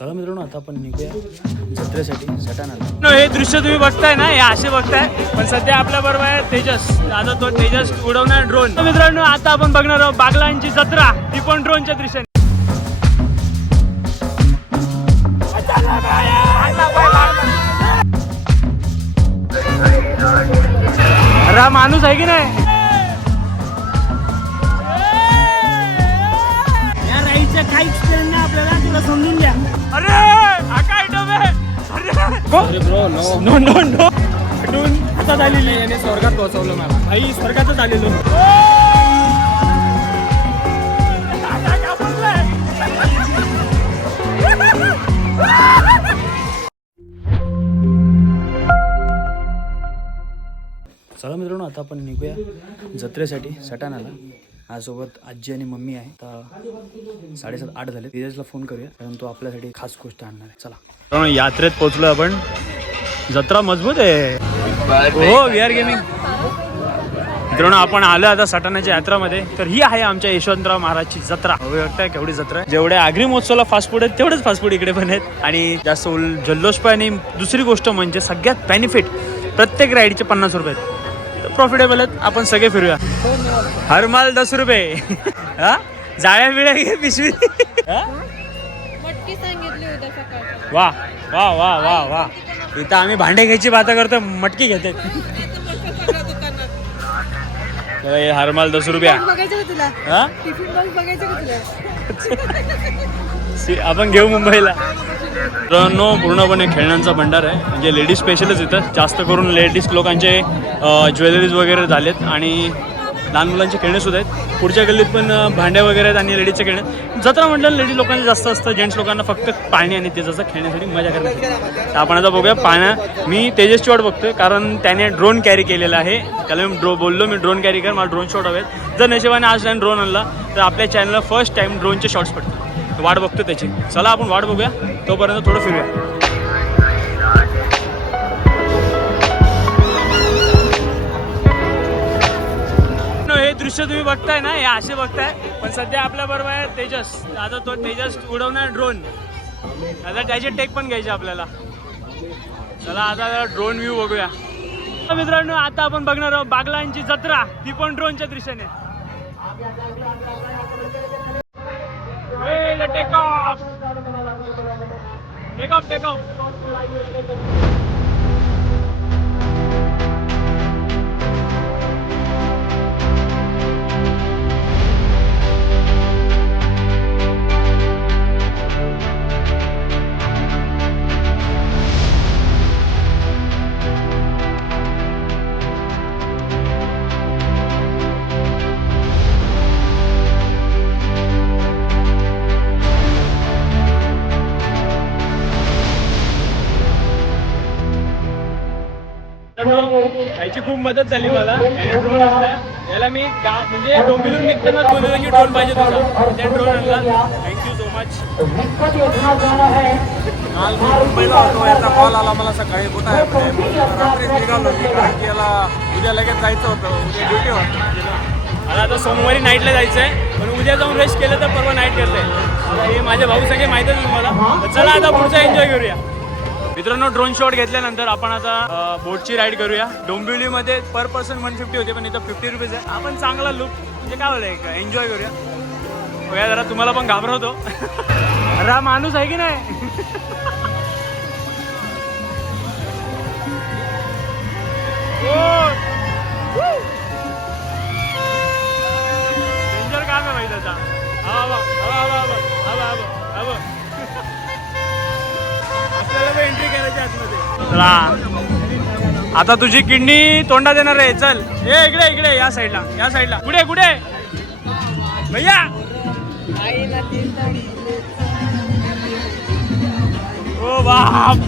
चला मित्रांनो आता आपण निघूया जत्रेसाठी सटाणाला. न, हे दृश्य तुम्ही बघताय ना हे असे बघताय. पण सध्या आपल्या बरोबर आहे तेजस. आता तो तेजस उडवणार ड्रोन मित्रांनो आता आपण बघणार आहोत बागलांची जत्रा. ती पण ड्रोनच्या दृश्याने. अरे माणूस आहे की नाही? या एक्सपिरियन्स आपल्याला तुला समजून घ्या. अरे हा काय डबे अरे. Bro no no no no हातात आलेली याने स्वर्गात पोहोचवलं मला. भाई स्वर्गातच आलेलो. चला मित्रांनो आता आपण निघूया जत्रेसाठी सटाणाला. माझ्यासोबत आजी आणि मम्मी आहे. तर साडेसात आठ झाले तेजसला फोन करूया. कारण तो आपल्यासाठी खास गोष्ट आणणार आहे. चला. यात्रेत पोहोचलो आपण. जत्रा मजबूत आहे. हो वी आर गेमिंग मित्रांनो आपण आलो आता सटाण्याच्या यात्रामध्ये. तर ही आहे आमच्या यशवंतराव महाराजची जत्रा. बघू केवढी जत्रा आहे. जेवढे आगरी महोत्सवला फास्ट फूड आहेत तेवढेच फास्ट फूड इकडे पण आहेत. आणि जास्त उल जल्लोष पण आणि दुसरी गोष्ट म्हणजे सगळ्यात बेनिफिट प्रत्येक राईडचे पन्नास रुपये आहेत. प्रॉफिटेबल आहेत. आपण सगळे फिरूया. हर माल दस रुपये. हा? जाळ्या बिळ्या घे पिशवी. वा वा वा वा वा. इथं आम्ही भांडे घ्यायची बाता करतो मटकी घेते. हरमाल दस रुपया. हा? आपण घेऊ मुंबईला. मित्रांनो पूर्णपणे खेळण्यांचा भंडार आहे. म्हणजे लेडीज स्पेशलच इथं जास्त करून लेडीज लोकांचे ज्वेलरीज वगैरे झालेत आणि लहान मुलांचे खेळणे सुद्धा आहेत. पुढच्या गल्लीत पण भांड्या वगैरे आहेत आणि लेडीजचे खेळणे जत्रा म्हटलं लेडीज लोकांचं जास्त असतं जेंट्स लोकांना फक्त पाणी आणि त्याचं खेळण्यासाठी मजा करण्यासाठी तर आपण आता बघूया पाण्या मी तेजसची वाट बघतोय कारण त्याने ड्रोन कॅरी केलेला आहे. त्याला मी ड्रो बोललो मी ड्रोन कॅरी कर मला ड्रोन शॉट हवेत जर नशिबाने आज त्याने ड्रोन आणला तर आपल्या चॅनलला फर्स्ट टाईम ड्रोनचे शॉट्स पडतात वाट बघतो त्याची. चला आपण वाट बघूया. तोपर्यंत थोडं फिरूया. दृश्य तुम्ही बघताय ना हे असे बघताय. पण सध्या आपल्या बरोबर आहे तेजस. आता तो तेजस उडवणार ड्रोन आता त्याचे टेक पण घ्यायचे आपल्याला. चला आता ड्रोन व्ह्यू बघूया. तर मित्रांनो आता आपण बघणार आहोत बागलांची जत्रा. ती पण ड्रोनच्या दृश्याने. Take off take off take off याची खूप मदत झाली मला. ड्रोन याला मी म्हणजे डोंबिवलीहून निघताना बोललो की ड्रोन पाहिजे तुझा त्या ड्रोन आणला. थँक्यू सो मच काल मी मुंबईला होतो. याचा कॉल आला मला सकाळी. कुठं आहे म्हणे रात्री निघालो मी. कारण की याला उद्या लगेच जायचं होतं. उद्या ड्युटी होती. मला आता सोमवारी नाईटला जायचं आहे पण उद्या जाऊन रेस्ट केलं तर परवा नाईट करते हे माझे भाऊ सगळे माहिती आहे तुम्हाला तर चला आता पुढचा एन्जॉय करूया. मित्रांनो ड्रोन शॉट घेतल्यानंतर आपण आता बोटची राईड करूया. डोंबिवलीमध्ये पर पर्सन वन फिफ्टी होते पण इथं फिफ्टी रुपीज आहे. आपण चांगला लुक म्हणजे काय बोललं एक एन्जॉय करूया. बघा जरा तुम्हाला पण घाबरवतो. अरे हा माणूस आहे की नाही? हो. डेंजर काम आहे भाई त्याचा? चला. आता तुझी किडनी तोंडा देणार आहे. चल. ए इकडे इकडे या साईडला या साईडला. कुठे कुठे? भैया! ओ बाप!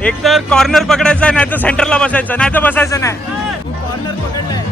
एक तर कॉर्नर पकडायचा नाही तर सेंटरला बसायचं नाही तर बसायचं नाही. कॉर्नर पकडलाय.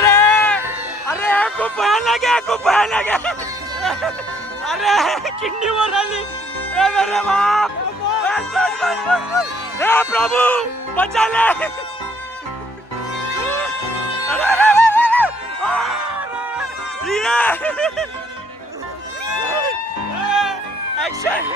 अरे खूप भयानक आहे खूप भयानक आहे अरे किंडीवर आली मेरे बाप. हे प्रभू बचा ले अरे अरे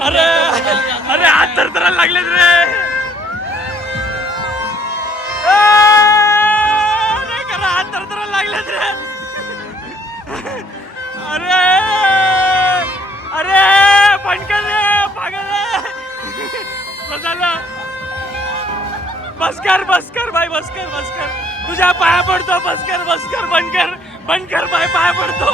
अरे हात तर लागलेत रे. अरे! अरे! पणकर रे पागल रे. बस झालं भाई बस कर तुझ्या पाया पडतो बसकर बसकर बनकर बनकर भाई पाया पडतो.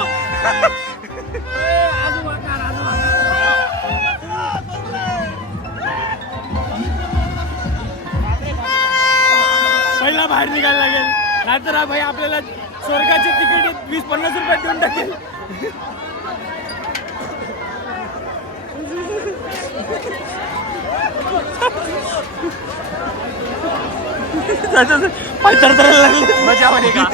पहिला बाहेर निघायला लागेल. नाहीतर हा भाई आपल्याला स्वर्गाची तिकीट वीस पन्नास रुपयात देऊन टाकेल. पाय थरथरायला लागले. मजा का?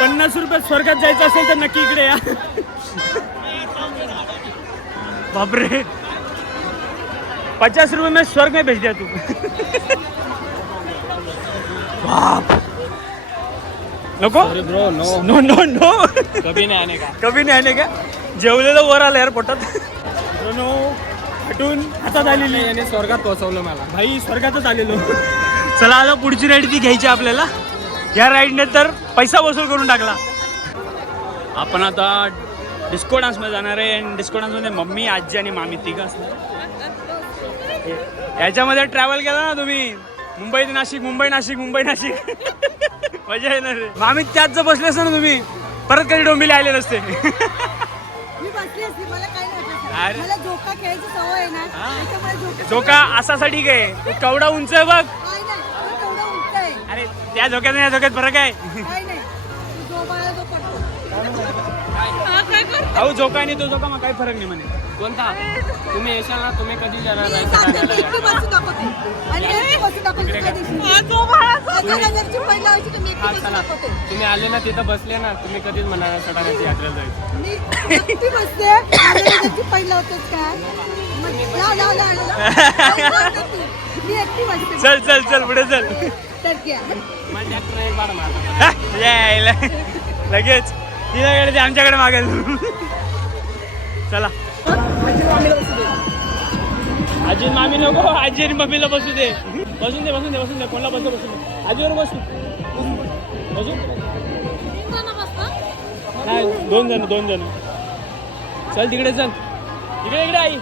पन्नास रुपयात स्वर्गात जायचं असेल तर नक्की इकडे या. बापरे. पचास रुपये में स्वर्ग में भेज दिया तू. बाप नको? Bro no no no no कभी नहीं आने का. कभी नाही आले का. जेवलेलं वर आलं यार पोटात नो हटून हातात आलेली. याने स्वर्गात पोहोचवलं मला. भाई स्वर्गातच आलेलो. चला आता पुढची राईड ती घ्यायची आपल्याला. या राईडने तर पैसा वसूल करून टाकला. आपण आता डिस्को डान्समध्ये जाणार आहे आणि डिस्को डान्समध्ये मम्मी आजी आणि मामी तिघं असणार. याच्यामध्ये ट्रॅव्हल केला ना तुम्ही? मुंबई ते नाशिक मुंबई नाशिक मुंबई नाशिक. मजा येणार रे. मामी त्यात जर बसले असते ना तुम्ही परत कधी डोंबिले आले नसते. मी बसली असली मला काही नाही अरे. वाटत मला झोका खेळायची सवय आहे ना त्याच्यामुळे झोका झोका असासाठी काय? तो केवढा उंच आहे बघ. काय नाही तो तेवढा उंच आहे. अरे त्या झोक्यात आणि या झोक्यात फरक आहे. काय नाही. तो झोपायला जो अहो झोका आणि तो झोका मग काही फरक नाही म्हणे कोणता तुम्ही येशाल ना तुम्ही कधी जाणार मी सांगते, मी एकटी बसून दाखवते. आणि मी एकटी बसून दाखवते त्या दिवशी. हजार हजारची पैल लावायची तर मी एकटी बसून दाखवते. तुम्ही आले ना तिथं बसले ना तुम्ही कधीच म्हणाला सटाण्याची यात्रेला जायचं मी एकटी बसते हजार हजारची पैल लावतेस काय मग लाव, लाव, लाव, लाव. लाव ना तू. मी एकटी बसते चल चल चल पुढे चल तर घ्या. मला ट्रॅक्टर एक बार मारला यायला. लगेच तिच्याकडे ते आमच्याकडे मागेल. चला. आजी मामी नको आजी आणि मम्मीला बसू दे. बसून दे बसून दे बसून दे. कोणाला बसू बसून दे. आजीवर बसू. बसू. नाही दोन जण दोन जण. चल तिकडे चल. इकडे इकडे आई.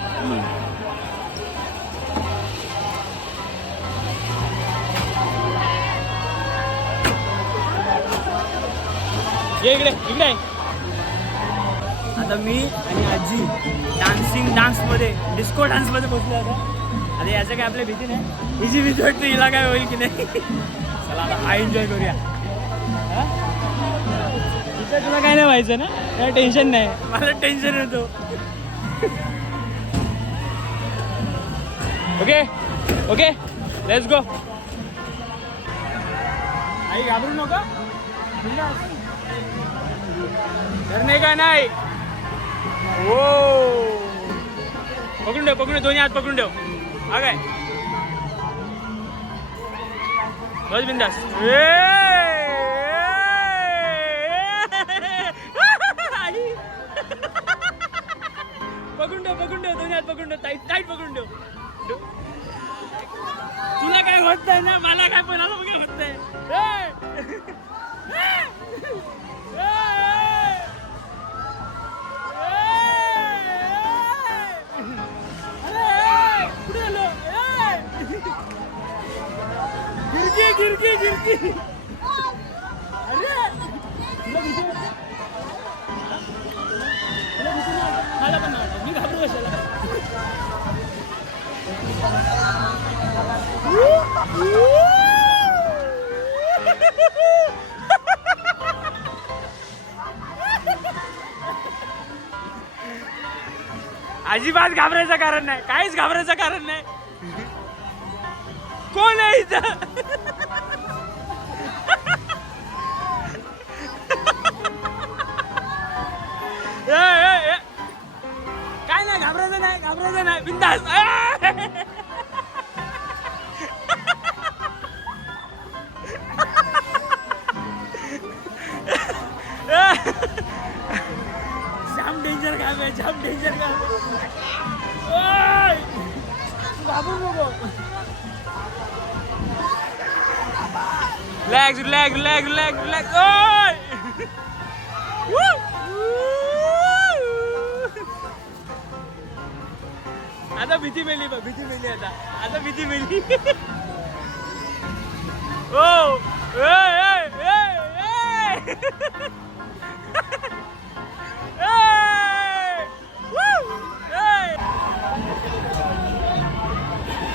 ये इकडे इकडे. आता मी आणि आजी डान्सिंग डान्समध्ये डिस्को डान्समध्ये बसलो आता. आता याचं काय आपल्या भीती नाही हिची भीती वाटते हिला काय होईल की नाही? चला आता हा एन्जॉय करूया? तिचं तुला काय नाही व्हायचं ना? काय टेन्शन नाही. मला टेन्शन येतो. ओके ओके लेट्स गो आई घाबरू नका. धरणे का नाही? हो. पकडून ठेव पकडून दोन्ही हात पकडून ठेव. हा काय? बस बिंदास. पकडून ठेव पकडून ठेव दोन्ही हात पकडून ठेव टाईट टाईट पकडून ठेव. तुला काय होत नाही ना? मला काय पण आलं काय होत नाही घाबरायचं कारण नाही. काहीच घाबरायचं कारण नाही. कोण आहे इथं? काय नाही घाबरायचं नाही घाबरायचं नाही. बिंदास. काम आहे जाम डेंजर काम आहे ओय! तू घाबरू नको relax relax relax relax relax ओय Woo! आता भीती मेली बघ भीती मेली आता. आता भीती मेली.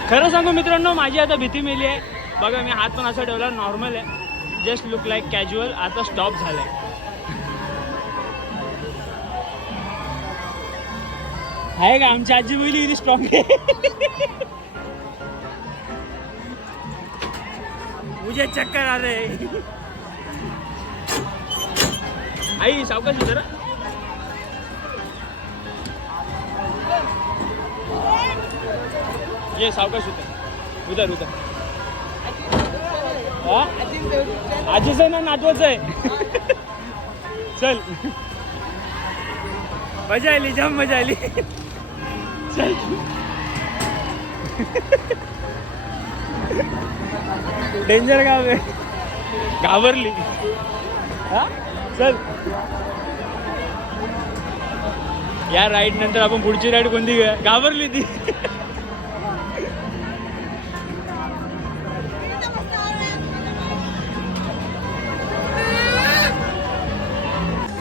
खरं सांगू मित्रांनो माझी आता भीती मेली आहे. बघा मी हात पण असा ठेवला नॉर्मल आहे. जस्ट लुक लाईक कॅज्युअल आता स्टॉप झालाय. आहे का आमची आजी बोली किती स्ट्रॉंग आहे. मुझे चक्कर आले आई सावकाश जरा ये सावकाश उतर उतर उतर हा? आजीचं आहे ना नातवाच आहे चल। मजा आली जाम मजा आली चल। डेंजर गाव आहे घाबरली। हा? चल। या राईड नंतर आपण पुढची राईड कोणती घाबरली ती.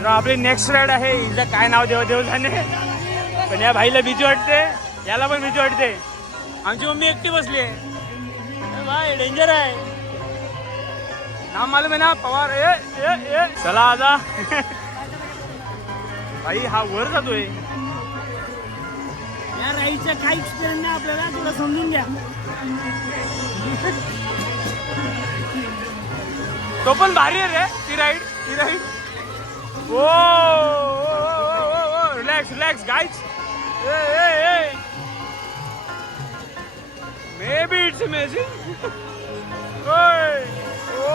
तर आपली नेक्स्ट राईड आहे. हिचं काय नाव देव देव जाणे पण या भाईला भीती वाटते. याला पण भीती वाटते. आमची मम्मी एकटी बसली आहे. भाई डेंजर आहे. नाम मालूम आहे ना पवार. ए ए ए. चला आता. भाई हा वर जातोय. या राईडचा काय एक्सपिरियन्स नाही आपल्याला तुला समजून घ्या. तो पण भारी आहे रे ती राईड ती ride O relax relax guys maybe it's amazing ओय ओ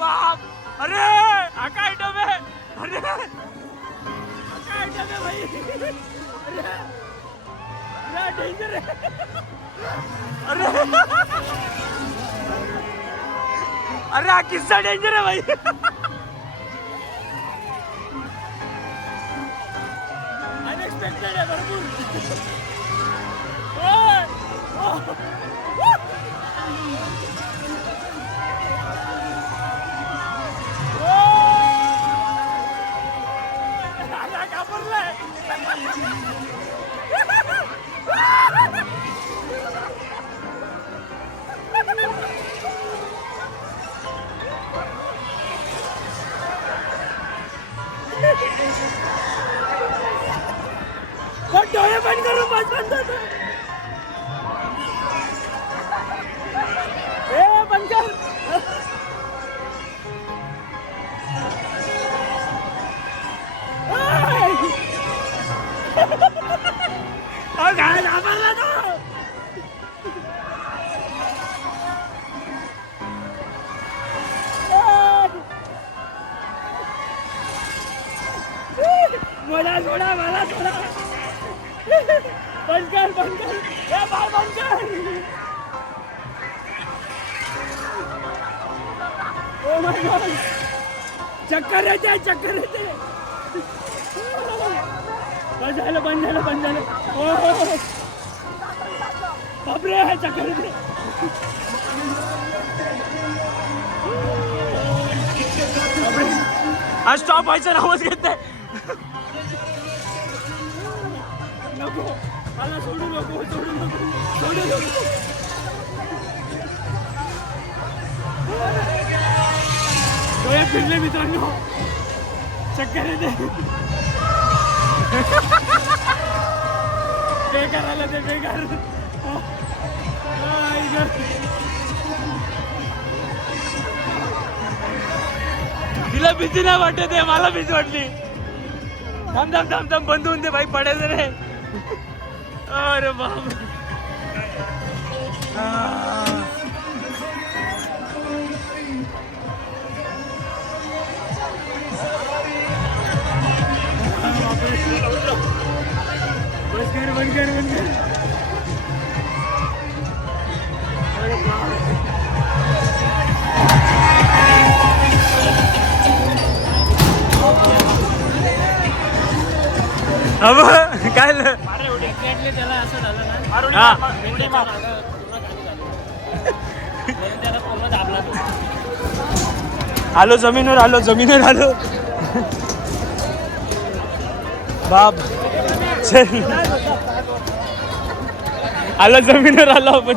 बाप अरे हा काय डब आहे अरे हा काय डब आहे भाई अरे अरे हा किस्सा डेंजर आहे भाई. अनएक्सपेक्टेड आहे भरपूर. करू बंद ए, बंद काय घाबरला तो? मला सोडा मला सोडा बंद कर बंद कर. ए, बाळ बंद कर. ओ माय गॉड चक्कर येते चक्कर येते. बंद झालं बंद झालं बंद झालं. ओ हो, हो. बापरे चक्कर येते. आज स्टॉप व्हायचं नावच घेत नाही नको. मला सोडू नको सोडू नको. सोडू नको. डोळे फिरले मित्रांनो. चक्कर येते. बेकार आलं ते बेकार. तिला भीती नाही वाटत आहे? मला भीती वाटली. थांब थांब थांब थांब. बंद होऊन दे बाईक पडायचं रे अरे बाप बस कर बंद कर बंद कर अब काय झालं? हा. आलो जमीनवर आलो जमीनवर आलो. बाप. चल. आलो जमीनवर आलो आपण.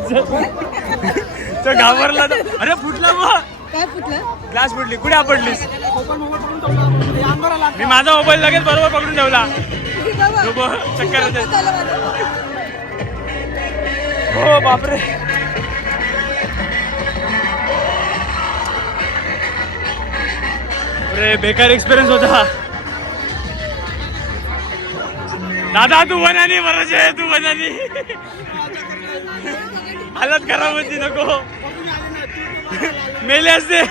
तो घाबरला ना. अरे फुटला मग काय फुटलं? ग्लास फुटली. कुठे आपडलीस मी माझा मोबाईल लगेच बरोबर पकडून ठेवला. चक्कर. हो बापरे. अरे बेकार एक्सपिरियन्स होता. दादा तू बनानी बराचे तू बनानी हालत खराब होती नको. मेले असते.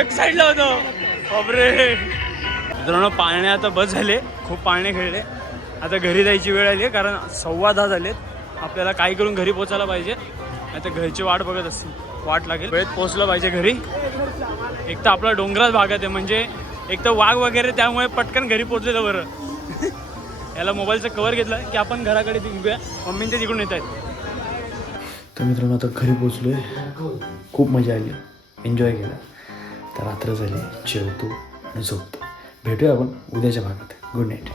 एक साईडला होतो. बापरे. मित्रांनो पाळणे आता बस झाले. खूप पाळणे खेळले. आता घरी जायची वेळ आली आहे कारण सव्वा दहा झालेत. आपल्याला काय करून घरी पोचायला पाहिजे. आता घरची वाट बघत असतील वाट लागेल. वेळेत पोचलं पाहिजे घरी. एक तर आपला डोंगरात भागात आहे म्हणजे एक तर वाघ वगैरे त्यामुळे पटकन घरी पोचलेलं बरं. याला मोबाईलचं कवर घेतलं की आपण घराकडे निघूया. मम्मी ते तिकडून येत आहेत तर मित्रांनो आता घरी पोचलो आहे खूप मजा आली. एन्जॉय केला. तर रात्र झाली. जेवतो आणि झोपतो. भेटूया आपण उद्याच्या भागात. Good night